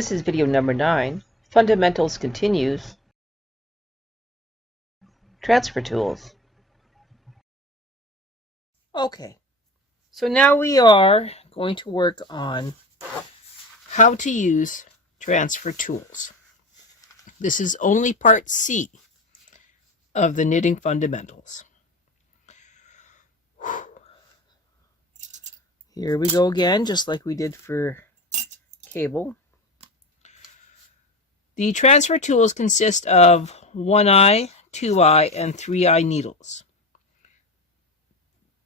This is video number 9. Fundamentals continues. Transfer tools. Okay, so now we are going to work on how to use transfer tools. This is only part C of the knitting fundamentals. Here we go again, just like we did for cable. The transfer tools consist of 1-eye, 2-eye, and 3-eye needles.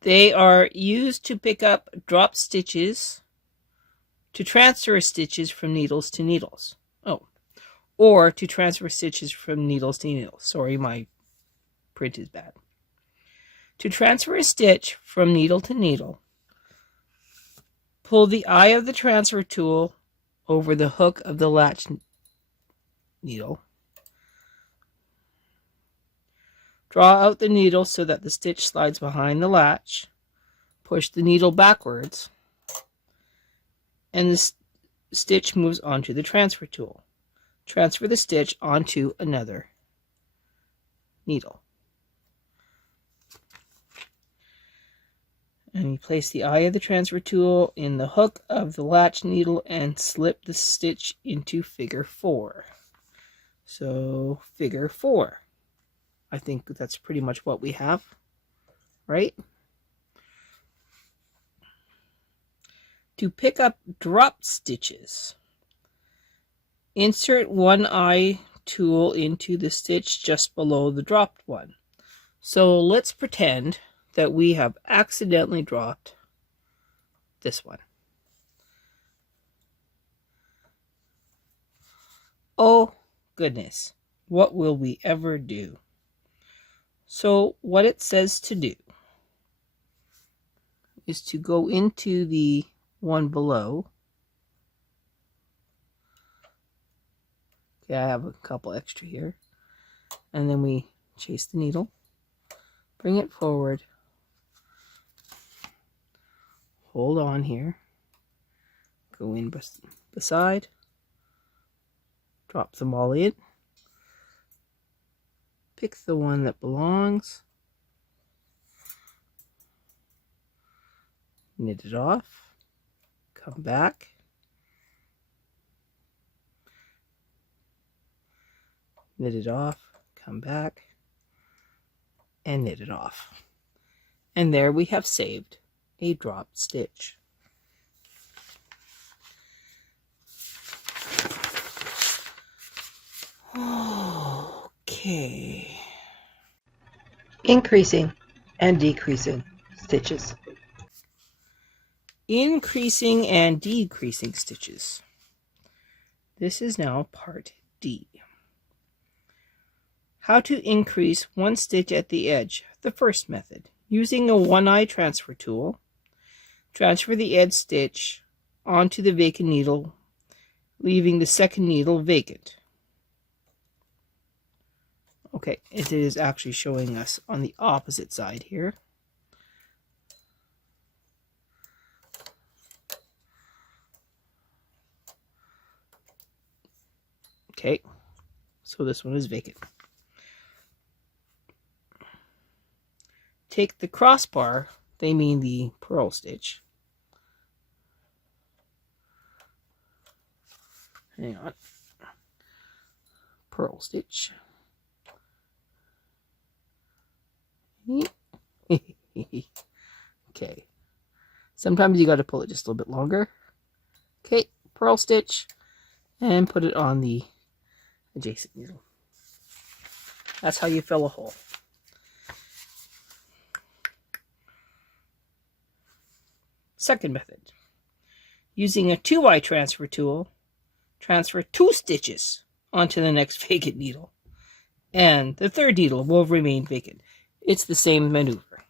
They are used to pick up drop stitches, to transfer stitches from needles to needles. Or to transfer stitches from needles to needles. Sorry, my print is bad. To transfer a stitch from needle to needle, pull the eye of the transfer tool over the hook of the latch needle. Draw out the needle so that the stitch slides behind the latch. Push the needle backwards, and the stitch moves onto the transfer tool. Transfer the stitch onto another needle. And you place the eye of the transfer tool in the hook of the latch needle and slip the stitch into figure 4. So figure 4. I think that's pretty much what we have, right? To pick up drop stitches, insert 1-eye tool into the stitch just below the dropped one. So let's pretend that we have accidentally dropped this one. Oh goodness, what will we ever do? So what it says to do is to go into the one below. Okay, I have a couple extra here. And then we chase the needle, bring it forward, hold on here, go in beside, drop them all in, pick the one that belongs, knit it off, come back, knit it off, come back, and knit it off. And there we have saved a dropped stitch. Okay. Increasing and decreasing stitches. Increasing and decreasing stitches. This is now part D. How to increase one stitch at the edge. The first method. Using a 1-eye transfer tool, transfer the edge stitch onto the vacant needle, leaving the second needle vacant. Okay, it is actually showing us on the opposite side here. Okay, so this one is vacant. Take the crossbar, they mean the purl stitch. Hang on. Purl stitch. Okay. Sometimes you got to pull it just a little bit longer. Okay, purl stitch, and put it on the adjacent needle. That's how you fill a hole. Second method. Using a 2-eye transfer tool, transfer 2 stitches onto the next vacant needle, and the third needle will remain vacant. It's the same maneuver.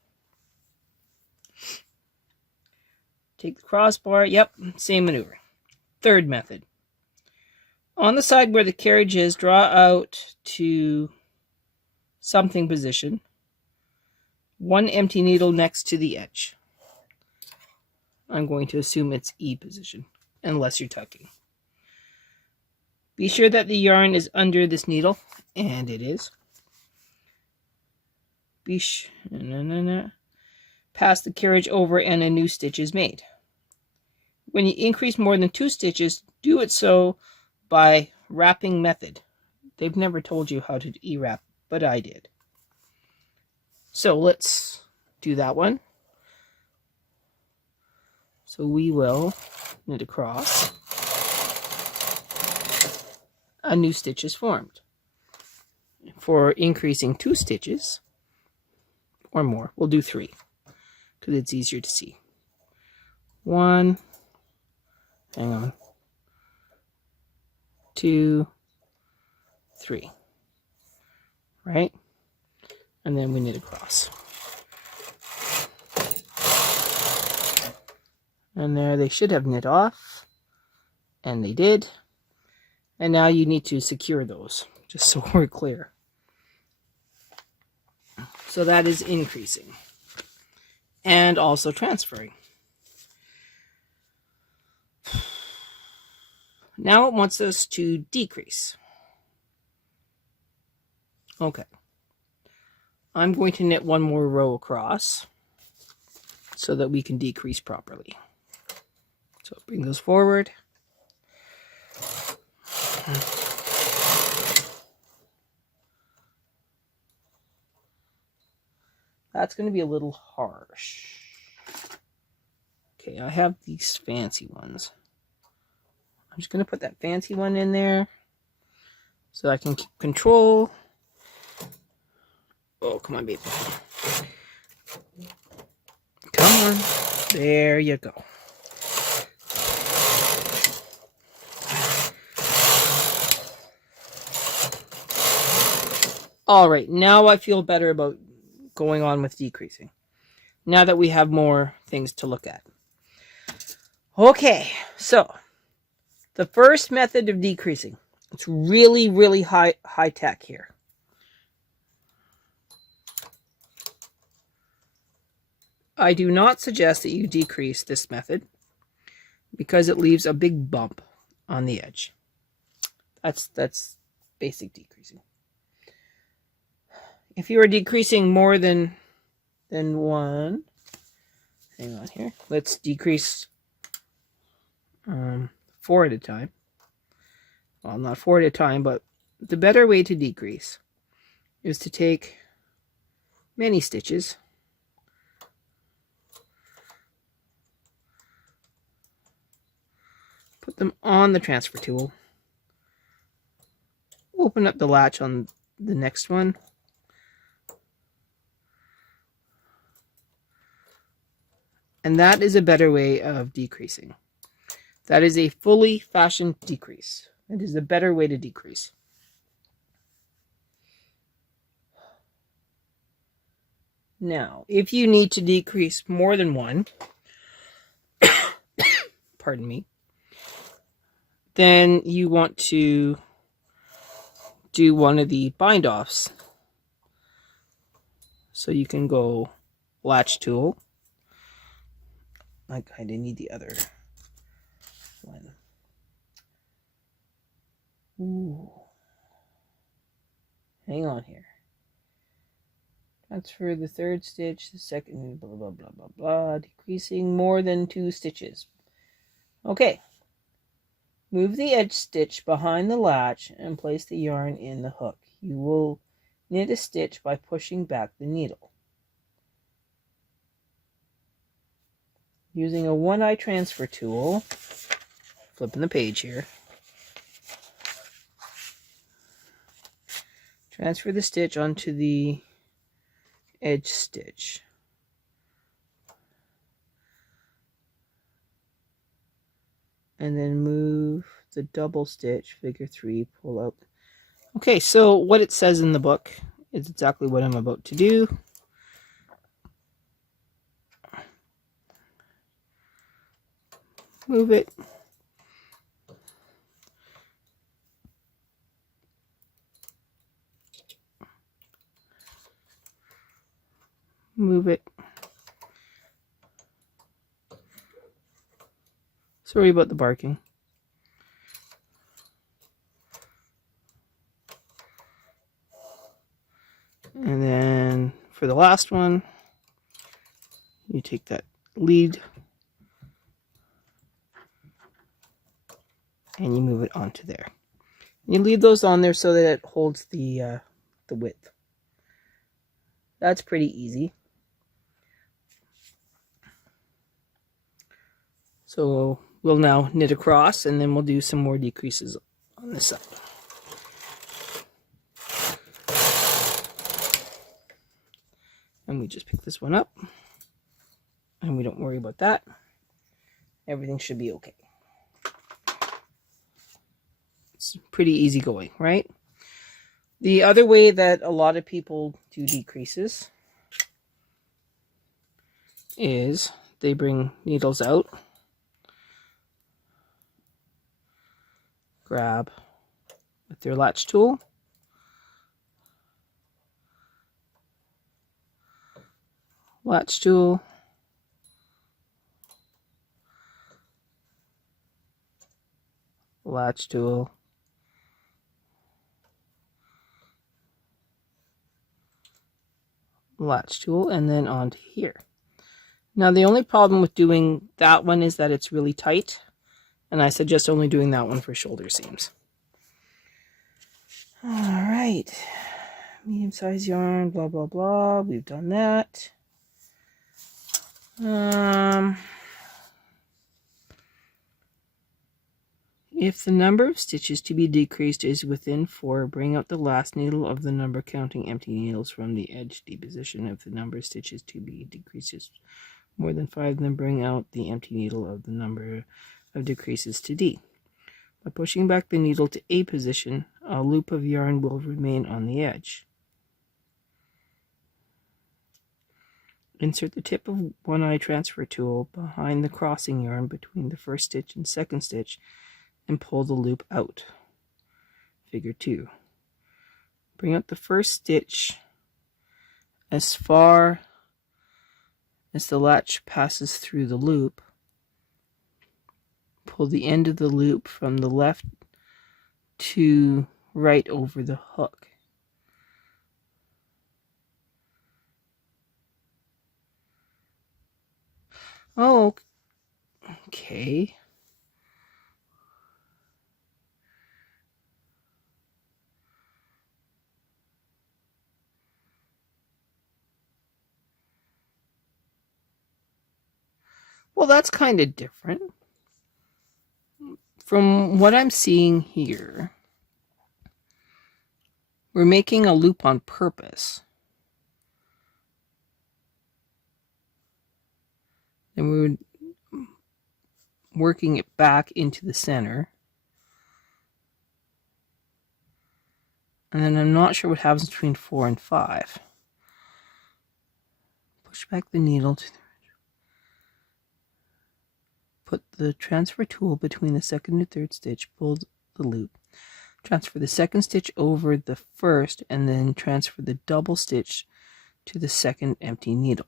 Take the crossbar, yep, same maneuver. Third method. On the side where the carriage is, draw out to something position, 1 empty needle next to the edge. I'm going to assume it's E position, unless you're tucking. Be sure that the yarn is under this needle, and it is. Pass the carriage over and a new stitch is made. When you increase more than 2 stitches, do it so by wrapping method. They've never told you how to e-wrap, but I did. So let's do that one. So we will knit across. A new stitch is formed. For increasing 2 stitches or more, we'll do 3 because it's easier to see. 1, hang on, 2, 3, right? And then we knit across. And there they should have knit off, and they did. And now you need to secure those, just so we're clear. So that is increasing and also transferring. Now it wants us to decrease. Okay. I'm going to knit one more row across so that we can decrease properly. So bring those forward. That's going to be a little harsh. Okay, I have these fancy ones. I'm just going to put that fancy one in there so I can keep control. Oh, come on, baby. Come on. There you go. All right, now I feel better about going on with decreasing. Now that we have more things to look at. Okay, so the first method of decreasing. It's really, really high tech here. I do not suggest that you decrease this method because it leaves a big bump on the edge. That's basic decreasing. If you are decreasing more than 1, hang on here. Let's decrease 4 at a time. Well, not 4 at a time, but the better way to decrease is to take many stitches, put them on the transfer tool, open up the latch on the next one, and that is a better way of decreasing. That is a fully fashioned decrease. It is a better way to decrease. Now, if you need to decrease more than 1, pardon me, then you want to do one of the bind offs. So you can go latch tool. I kind of need the other one. Ooh. Hang on here. Transfer the 3rd stitch, the 2nd, blah, blah, blah, blah, blah, decreasing more than 2 stitches. Okay. Move the edge stitch behind the latch and place the yarn in the hook. You will knit a stitch by pushing back the needle. Using a 1-eye transfer tool, flipping the page here, transfer the stitch onto the edge stitch. And then move the double stitch, figure 3, pull out. Okay, so what it says in the book is exactly what I'm about to do. Move it. Move it. Sorry about the barking. And then for the last one, you take that lead and you move it onto there. You leave those on there so that it holds the width. That's pretty easy. So we'll now knit across, and then we'll do some more decreases on this side. And we just pick this one up, and we don't worry about that. Everything should be okay. It's pretty easy going, right? The other way that a lot of people do decreases is they bring needles out, grab with their latch tool, latch tool, latch tool, latch tool, and then onto here. Now the only problem with doing that one is that it's really tight, and I suggest only doing that one for shoulder seams. All right, medium-sized yarn, blah blah blah, we've done that. If the number of stitches to be decreased is within 4, bring out the last needle of the number counting empty needles from the edge deposition. If the number of stitches to be decreased is more than 5, then bring out the empty needle of the number of decreases to D. By pushing back the needle to A position, a loop of yarn will remain on the edge. Insert the tip of one-eye transfer tool behind the crossing yarn between the first stitch and second stitch and pull the loop out. Figure 2. Bring out the first stitch as far as the latch passes through the loop. Pull the end of the loop from the left to right over the hook. Oh, okay. Well, that's kind of different. From what I'm seeing here, we're making a loop on purpose. And we're working it back into the center. And then I'm not sure what happens between 4 and 5. Push back the needle to put the transfer tool between the second and third stitch, pull the loop. Transfer the second stitch over the first, and then transfer the double stitch to the second empty needle.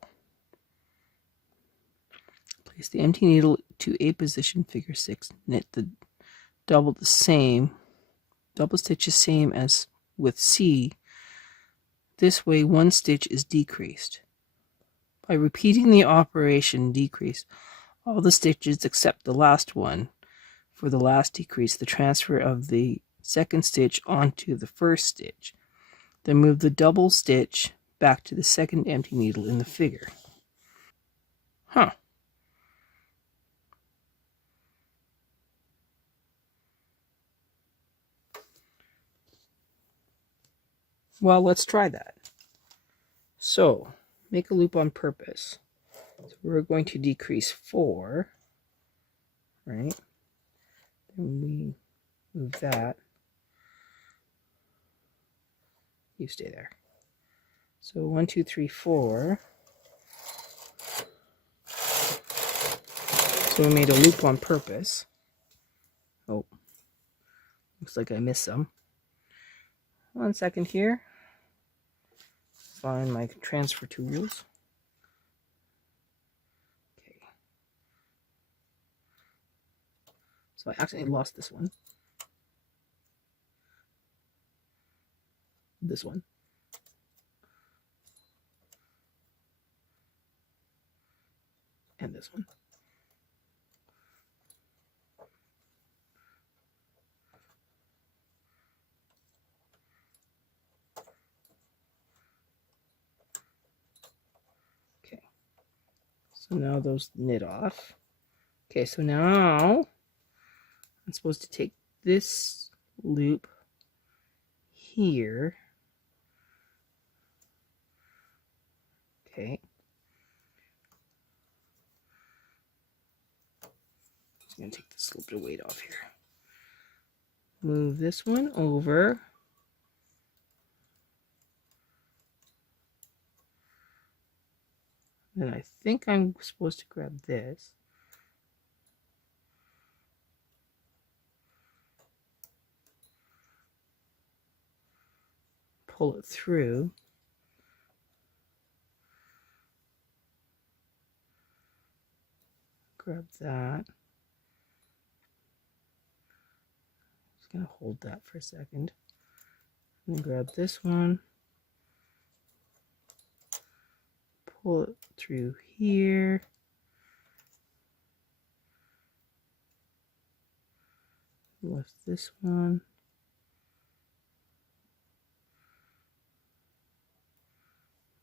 Place the empty needle to A position, figure 6. Knit the double stitch is same as with C. This way one stitch is decreased. By repeating the operation decrease all the stitches except the last one, for the last decrease, the transfer of the second stitch onto the first stitch. Then move the double stitch back to the second empty needle in the figure. Huh. Well, let's try that. So, make a loop on purpose. So we're going to decrease 4, right? Then we move that. You stay there. So 1, 2, 3, 4. So we made a loop on purpose. Oh, looks like I missed some. 1 second here. Find my transfer tools. Okay. So I accidentally lost this one. This one. this one. Okay, so now those knit off. Okay, so now I'm supposed to take this loop here. Okay. I'm going to take this little bit of weight off here. Move this one over. Then I think I'm supposed to grab this. Pull it through. Grab that. Just gonna hold that for a second. And grab this one. Pull it through here. Lift this one.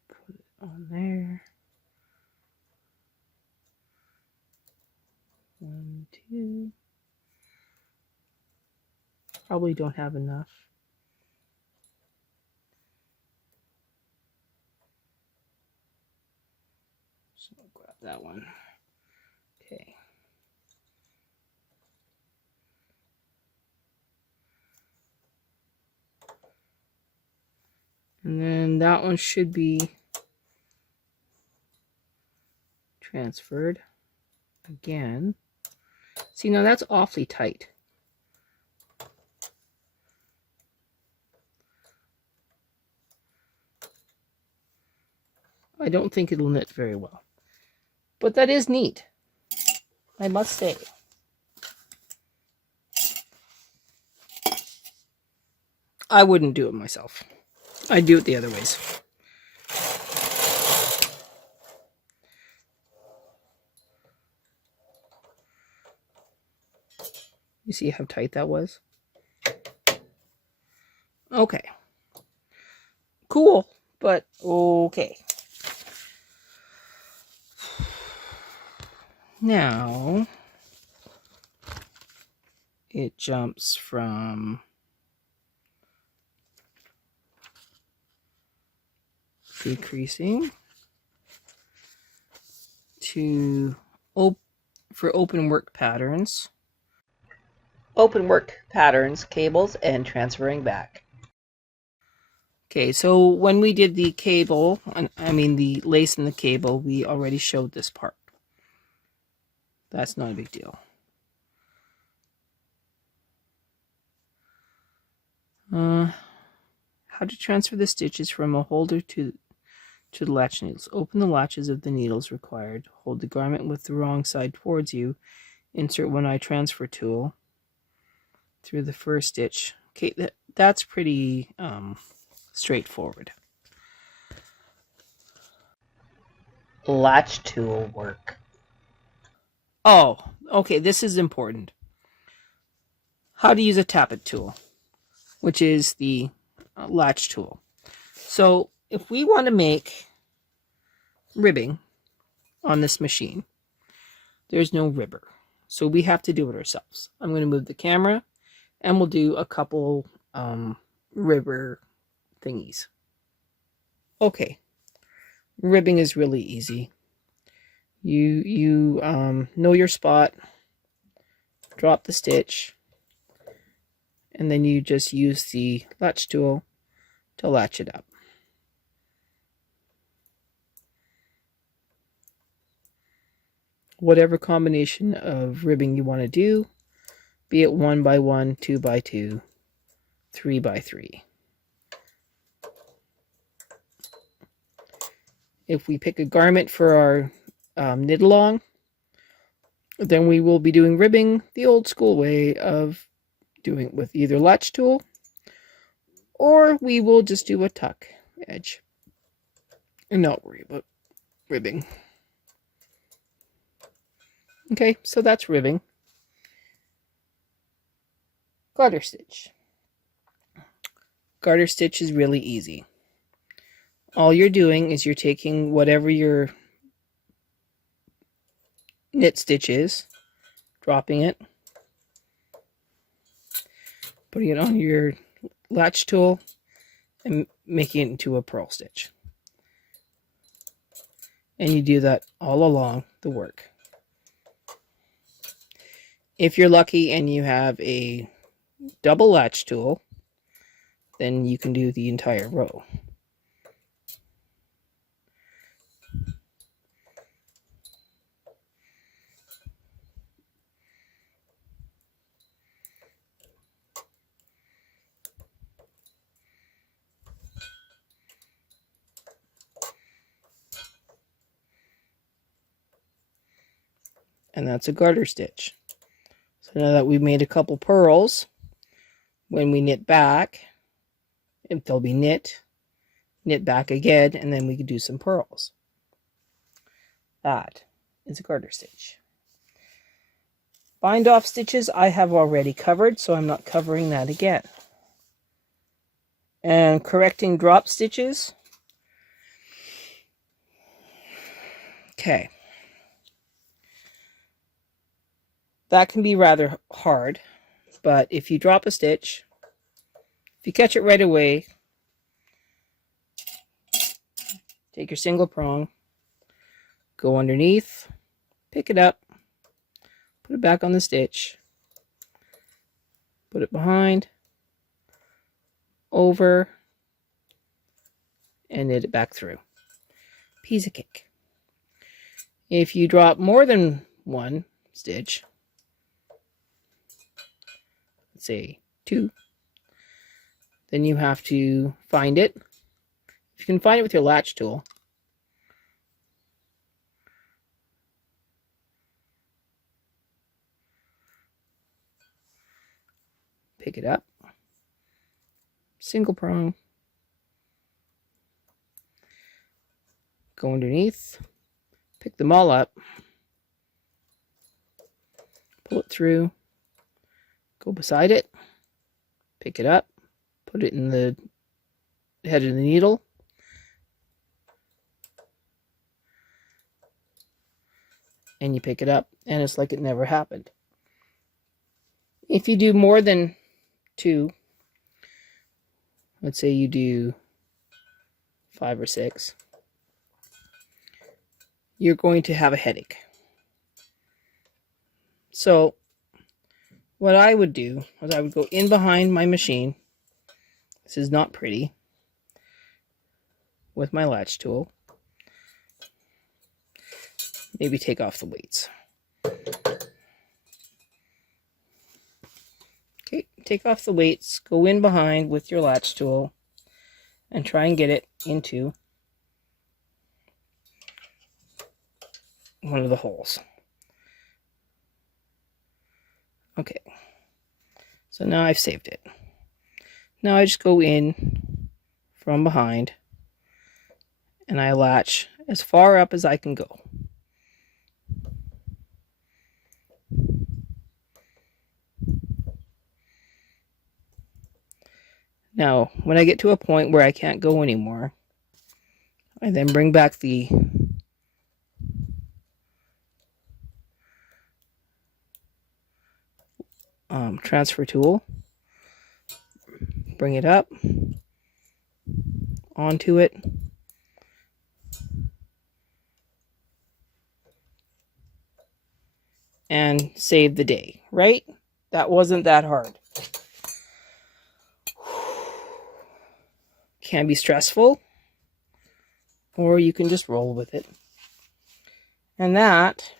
Put it on there. 1, 2. Probably don't have enough. So I'll grab that one. Okay. And then that one should be transferred again. See, now that's awfully tight. I don't think it'll knit very well. But that is neat, I must say. I wouldn't do it myself. I'd do it the other ways. You see how tight that was? Okay. Cool, but okay. Now, it jumps from decreasing to for open work patterns. Open work patterns, cables, and transferring back. Okay, so when we did the cable, I mean the lace and the cable, we already showed this part. That's not a big deal. How to transfer the stitches from a holder to the latch needles. Open the latches of the needles required. Hold the garment with the wrong side towards you. Insert one-eye transfer tool through the first stitch. Okay, that's pretty straightforward. Latch tool work. Oh, okay, this is important. How to use a tappet tool, which is the latch tool. So if we want to make ribbing on this machine, there's no ribber. So we have to do it ourselves. I'm going to move the camera and we'll do a couple ribber thingies. Okay, ribbing is really easy. You know your spot, drop the stitch, and then you just use the latch tool to latch it up. Whatever combination of ribbing you want to do, be it 1 by 1, 2 by 2, 3 by 3. If we pick a garment for our knit along, then we will be doing ribbing the old school way of doing it with either latch tool, or we will just do a tuck edge and not worry about ribbing. Okay, so that's ribbing. Garter stitch. Garter stitch is really easy. All you're doing is you're taking whatever your knit stitch is, dropping it, putting it on your latch tool, and making it into a purl stitch. And you do that all along the work. If you're lucky and you have a double latch tool, then you can do the entire row. And that's a garter stitch. So now that we've made a couple purls, when we knit back, if they'll be knit back again, and then we can do some purls. That is a garter stitch. Bind off stitches I have already covered, so I'm not covering that again. And correcting drop stitches. Okay. That can be rather hard, but if you drop a stitch, if you catch it right away, take your single prong, go underneath, pick it up, put it back on the stitch, put it behind, over, and knit it back through. Piece of cake. If you drop more than one stitch, let's say 2, then you have to find it. If you can find it with your latch tool, pick it up, single prong, go underneath, pick them all up, pull it through, go beside it, pick it up, put it in the head of the needle, and you pick it up, and it's like it never happened. If you do more than 2, let's say you do 5 or 6, you're going to have a headache. So what I would do is I would go in behind my machine. This is not pretty. With my latch tool. Maybe take off the weights. Okay, take off the weights, go in behind with your latch tool, and try and get it into one of the holes. Okay, so now I've saved it. Now I just go in from behind and I latch as far up as I can go. Now, when I get to a point where I can't go anymore, I then bring back the transfer tool, bring it up onto it, and save the day, right? That wasn't that hard. Can be stressful, or you can just roll with it. And that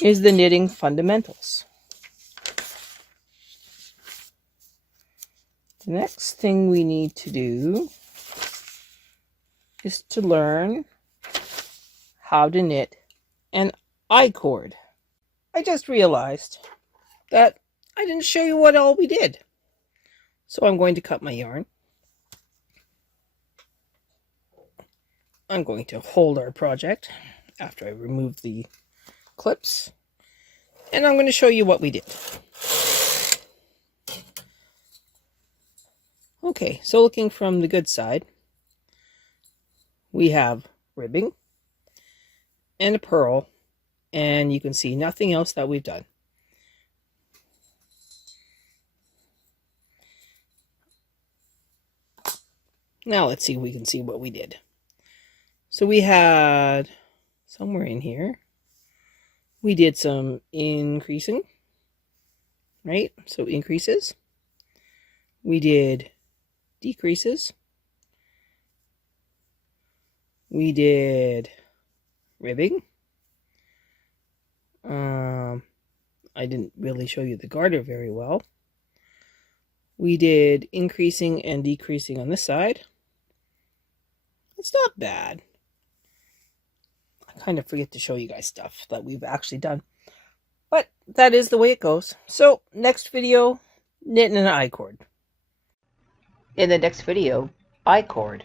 is the knitting fundamentals. The next thing we need to do is to learn how to knit an I-cord. I just realized that I didn't show you what all we did. So I'm going to cut my yarn. I'm going to hold our project after I remove the clips, and I'm going to show you what we did. Okay, so looking from the good side, we have ribbing and a purl, and you can see nothing else that we've done. Now let's see if we can see what we did. So we had somewhere in here, we did some increasing, right? So increases. We did decreases. We did ribbing. I didn't really show you the garter very well. We did increasing and decreasing on this side. It's not bad. I kind of forget to show you guys stuff that we've actually done. But that is the way it goes. So, next video, knitting an I-cord. In the next video, I-cord.